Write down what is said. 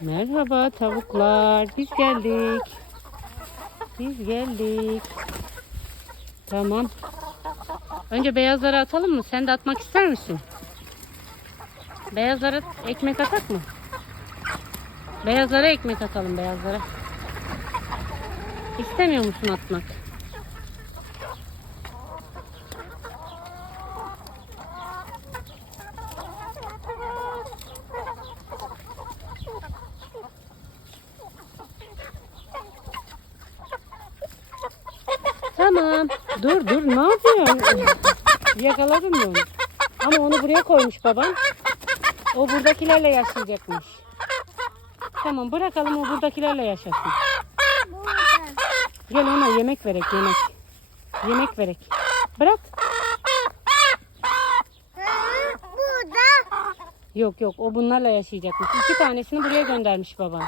Merhaba tavuklar. Biz geldik. Biz geldik. Tamam. Önce beyazları atalım mı? Sen de atmak ister misin? Beyazlara ekmek atak mı? Beyazlara ekmek atalım beyazlara. İstemiyor musun atmak? Tamam. Dur dur ne yapıyorsun? Yakaladın mı onu? Ama onu buraya koymuş baban. O buradakilerle yaşayacakmış. Tamam bırakalım o buradakilerle yaşasın. Gel ona yemek verek yemek. Yemek verek. Bırak. Yok yok o bunlarla yaşayacakmış. İki tanesini buraya göndermiş baban.